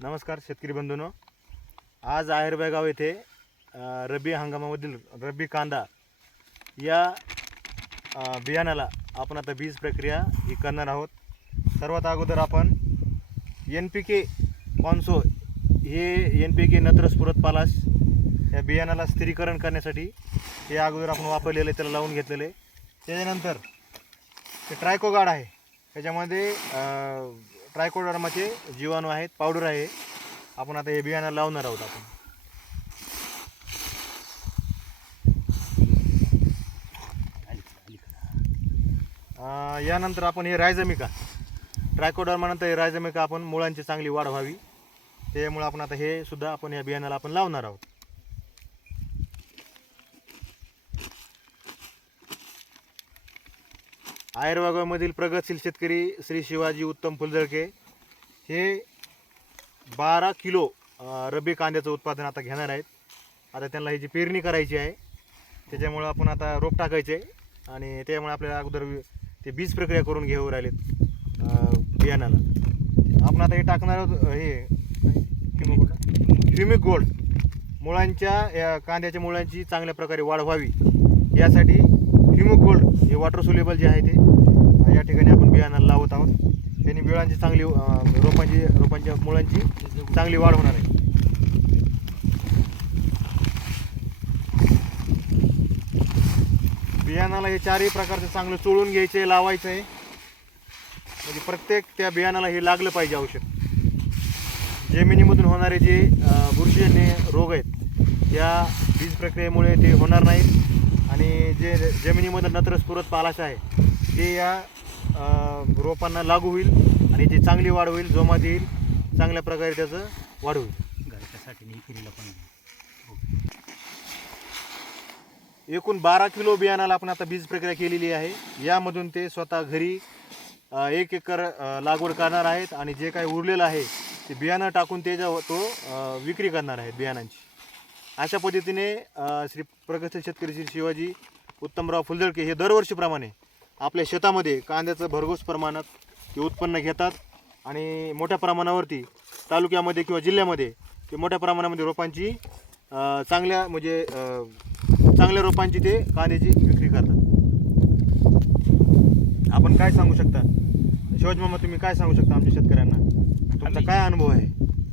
नमस्कार शेतकरी बंधूंनो, आज आहेरगाव येथे रब्बी हंगामामधील रब्बी कांदा या बियाणाला आपण आता बीज प्रक्रिया ही करणार आहोत। सर्वात अगोदर आपण NPK कॉन्सो हे NPK नत्रस्फुरत पालाश या बियाणाला स्थिरीकरण करण्यासाठी हे अगोदर आपण वापरलेले त्याला लावून घेतलेले। त्याच्यानंतर ते ट्रायकोगार्ड आहे, त्याच्यामध्ये ट्रायकोडर्माचे जीवाणू आहेत, पावडर आहे। आपण आता हे बियाणं लावणार आहोत। यानंतर आपण हे रायझोमिका ट्रायकोडर्मानंतर हे रायझोमिका आपण मुळांची चांगली वाढ व्हावी त्यामुळे आपण आता हे सुद्धा आपण या बियाणाला आपण लावणार आहोत। आहेरगावमधील प्रगतशील शेतकरी श्री शिवाजी उत्तम फुलझळके हे 12 किलो रब्बी कांद्याचं उत्पादन आता घेणार आहेत। आता त्यांना ह्याची पेरणी करायची आहे, त्याच्यामुळे आपण आता रोप टाकायचे आणि त्यामुळे आपल्याला अगोदर ते बीज प्रक्रिया करून घेऊ राहिलेत बियाणाला। आपण आता हे टाकणार आहोत हे ह्युमिक गोल्ड, मुळांच्या कांद्याच्या मुळांची चांगल्या प्रकारे वाढ व्हावी यासाठी ह्युमिक गोल्ड हे वॉटर सोल्युबल जे आहे ते या ठिकाणी आपण बियाणाला लावत आहोत। त्यांनी बिळांची चांगली रोपांच्या मुळांची चांगली वाढ होणार आहे। बियाणाला हे चारही प्रकारचं चांगलं चोळून घ्यायचं, लावायचं आहे, म्हणजे प्रत्येक त्या बियाणाला हे लागलं पाहिजे औषध। जमिनीमधून होणारे जे बुरशीजन्य रोग आहेत या बीज प्रक्रियेमुळे ते होणार नाहीत आणि जे जमिनीमध्ये नत्रस्फुरत पालाश आहे ते या रोपांना लागू होईल आणि जी चांगली वाढ होईल, जोमात येईल, चांगल्या प्रकारे त्याचं वाढ होईल। एकूण 12 किलो बियाणाला आपण आता बीज प्रक्रिया केलेली आहे। यामधून ते स्वतः घरी 1 एकर लागवड करणार आहेत आणि जे काही उरलेलं आहे ते बियाणं टाकून तो विक्री करणार आहेत बियाणांची। अशा पद्धतीने श्री प्रगतशील शेतकरी श्री शिवाजी उत्तमराव फुलझळके हे दरवर्षीप्रमाणे आपल्या शेतामध्ये कांद्याचं भरघोस प्रमाणात ते उत्पन्न घेतात आणि मोठ्या प्रमाणावरती तालुक्यामध्ये किंवा जिल्ह्यामध्ये ते मोठ्या प्रमाणामध्ये रोपांची चांगल्या रोपांची ते कांद्याची विक्री करतात। आपण काय सांगू शकता शिवाजी मामा, तुम्ही काय सांगू शकता आमच्या शेतकऱ्यांना? तुमचा काय अनुभव आहे?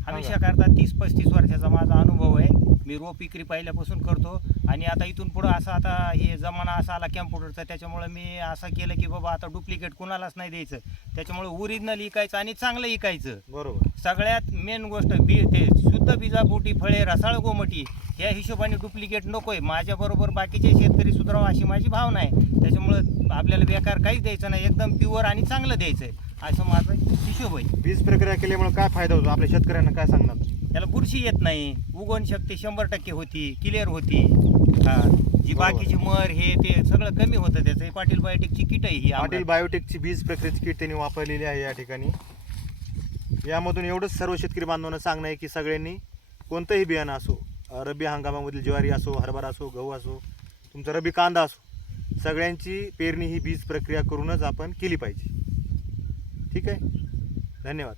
हमेशा करता 30-35 वर्षाचा माझा अनुभव आहे। मी रोप विक्री पहिल्यापासून करतो आणि आता इथून पुढं असं आता हे जमाना असा आला कॅम्प्युटरचा, त्याच्यामुळे मी असं केलं की बाबा आता डुप्लिकेट कुणालाच नाही द्यायचं, त्याच्यामुळे ओरिजिनल विकायचं आणि चांगलं विकायचं। बरोबर। सगळ्यात मेन गोष्ट ते शुद्ध बीजापोटी फळे रसाळ गोमटी या हिशोबाने डुप्लिकेट नको आहे। माझ्याबरोबर बाकीचे शेतकरी सुधारावं अशी माझी भावना आहे, त्याच्यामुळं आपल्याला बेकार काहीच द्यायचं नाही, एकदम प्युअर आणि चांगलं द्यायचं आहे असं माझा हिशोब आहे। बीज प्रक्रिया केल्यामुळे काय फायदा होतो आपल्या शेतकऱ्यांना, काय सांगणार? त्याला बुरशी येत नाही, उगवण शक्ती 100% होती, क्लिअर होती। जी बाकीची मर हे ते सगळं कमी होतं त्याचं। पाटील बायोटेकची किट आहे ही, पाटील बायोटेकची बीज प्रक्रियेची किट त्यांनी वापरलेली आहे या ठिकाणी। यामधून एवढंच सर्व शेतकरी बांधवांना सांगणं आहे की सगळ्यांनी कोणतंही बियाणं असो, रब्बी हंगामामधील ज्वारी असो, हरभरा असो, गहू असो, तुमचा रब्बी कांदा असो, सगळ्यांची पेरणी ही बीज प्रक्रिया करूनच आपण केली पाहिजे। ठीक आहे, धन्यवाद।